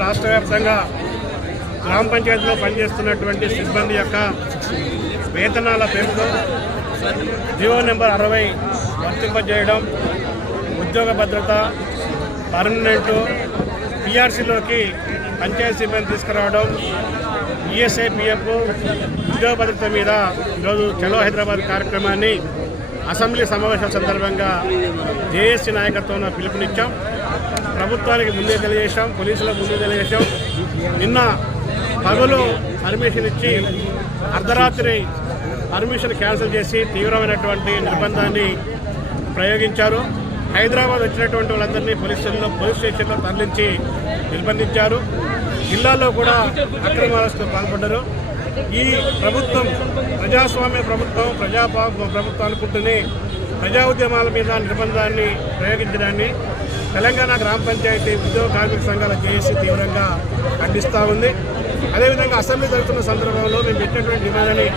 రాష్ట్ర వ్యాప్తంగా గ్రామ పంచాయతీలో పనిచేస్తున్నటువంటి సిబ్బంది యొక్క వేతనాల పెంపు జీవో నెంబర్ అరవై వర్తింపజేయడం ఉద్యోగ భద్రత పర్మనెంటు పిఆర్సీలోకి పంచాయతీ సిబ్బంది తీసుకురావడం ఈఎస్ఐ పిఎఫ్ ఉద్యోగ భద్రత మీద ఈరోజు చలో హైదరాబాద్ కార్యక్రమాన్ని అసెంబ్లీ సమావేశం సందర్భంగా జేఏసీ నాయకత్వంలో పిలుపునిచ్చాం. ప్రభుత్వానికి ముందే తెలియజేశాం పోలీసులకు ముందే తెలియజేశాం. నిన్న పగలు పర్మిషన్ ఇచ్చి అర్ధరాత్రి పర్మిషన్ క్యాన్సిల్ చేసి తీవ్రమైనటువంటి నిర్బంధాన్ని ప్రయోగించారు. హైదరాబాద్ వచ్చినటువంటి వాళ్ళందరినీ పోలీస్ స్టేషన్లో పోలీస్ స్టేషన్లో తరలించి నిర్బంధించారు. జిల్లాలో కూడా అక్రమాలకు పాల్పడ్డారు. ఈ ప్రభుత్వం ప్రజాస్వామ్య ప్రభుత్వం ప్రజా ప్రభుత్వం అనుకుంటూనే ప్రజా ఉద్యమాల మీద నిర్బంధాన్ని ప్రయోగించడాన్ని తెలంగాణ గ్రామ పంచాయతీ ఉద్యోగ కార్మిక సంఘాల జేఏసీ తీవ్రంగా ఖండిస్తూ ఉంది. అదేవిధంగా అసెంబ్లీ జరుగుతున్న సందర్భంలో మేము పెట్టినటువంటి డిమాండ్ని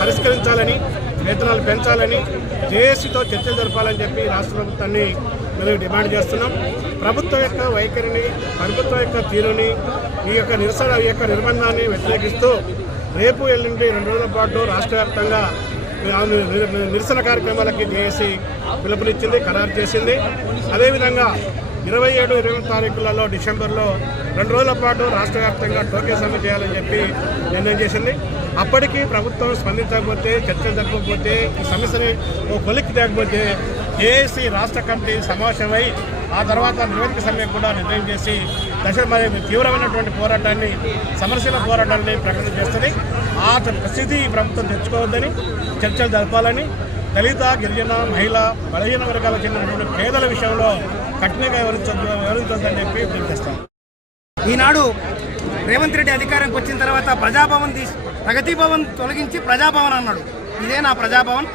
పరిష్కరించాలని వేతనాలు పెంచాలని జేఏసీతో చర్చలు జరపాలని చెప్పి రాష్ట్ర ప్రభుత్వాన్ని మేము డిమాండ్ చేస్తున్నాం. ప్రభుత్వం యొక్క వైఖరిని ప్రభుత్వం యొక్క తీరుని ఈ యొక్క నిరసన ఈ యొక్క నిర్బంధాన్ని వ్యతిరేకిస్తూ రేపు ఎల్లుండి రెండు రోజుల పాటు రాష్ట్ర వ్యాప్తంగా నిరసన కార్యక్రమాలకి జేఏసీ పిలుపునిచ్చింది ఖరారు చేసింది. అదేవిధంగా ఇరవై ఏడు ఇరవై తారీఖులలో డిసెంబర్లో రెండు రోజుల పాటు రాష్ట్ర వ్యాప్తంగా టోకెన్ సమ్మె చేయాలని చెప్పి నిర్ణయం చేసింది. అప్పటికీ ప్రభుత్వం స్పందించకపోతే చర్చలు జరగకపోతే ఈ సమస్యని ఓ కొలిక్కి తేకపోతే ఏఏసీ రాష్ట్ర కమిటీ సమావేశమై ఆ తర్వాత నివేదిక సమ్మె కూడా నిర్ణయం చేసి దశ మరి తీవ్రమైనటువంటి పోరాటాన్ని సమరశీల పోరాటాన్ని ప్రకటన చేస్తుంది. ఆ స్థితి ఈ ప్రభుత్వం తెచ్చుకోవద్దని చర్చలు జరపాలని దళిత గిరిజన మహిళ బలహీన వర్గాలకు చెందినటువంటి పేదల విషయంలో కఠినంగా వివరించొద్దు వివరించొద్దని చెప్పి పిలుపునిస్తాం ఈనాడు రేవంత్ రెడ్డి అధికారంకి వచ్చిన తర్వాత ప్రజాభవన్ తీసి ప్రగతి భవన్ తొలగించి ప్రజాభవన్ అన్నాడు. ఇదే నా ప్రజాభవన్.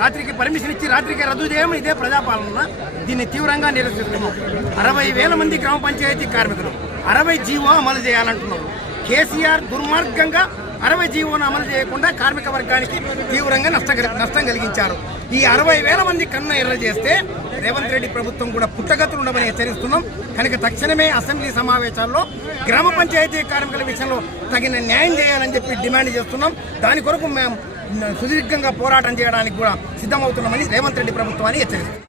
రాత్రికి పర్మిషన్ ఇచ్చి రాత్రికి రద్దు చేయడం ఇదే ప్రజాపాలన దీన్ని తీవ్రంగా నిరసిస్తున్నాం. అరవై వేల మంది గ్రామ పంచాయతీ కార్మికులు అరవై జీవో అమలు చేయాలంటున్నారు. కేసీఆర్ దుర్మార్గంగా అరవై జీవోను అమలు చేయకుండా కార్మిక వర్గానికి తీవ్రంగా నష్ట నష్టం కలిగించారు. ఈ అరవై వేల మంది కన్న ఎర్ర చేస్తే రేవంత్ రెడ్డి ప్రభుత్వం కూడా పుట్టగతులు ఉండమని హెచ్చరిస్తున్నాం. కనుక తక్షణమే అసెంబ్లీ సమావేశాల్లో గ్రామ పంచాయతీ కార్మికుల విషయంలో తగిన న్యాయం చేయాలని చెప్పి డిమాండ్ చేస్తున్నాం. దాని కొరకు మేము సుదీర్ఘంగా పోరాటం చేయడానికి కూడా సిద్ధమవుతున్నామని రేవంత్ రెడ్డి ప్రభుత్వాన్ని హెచ్చరిస్తున్నాం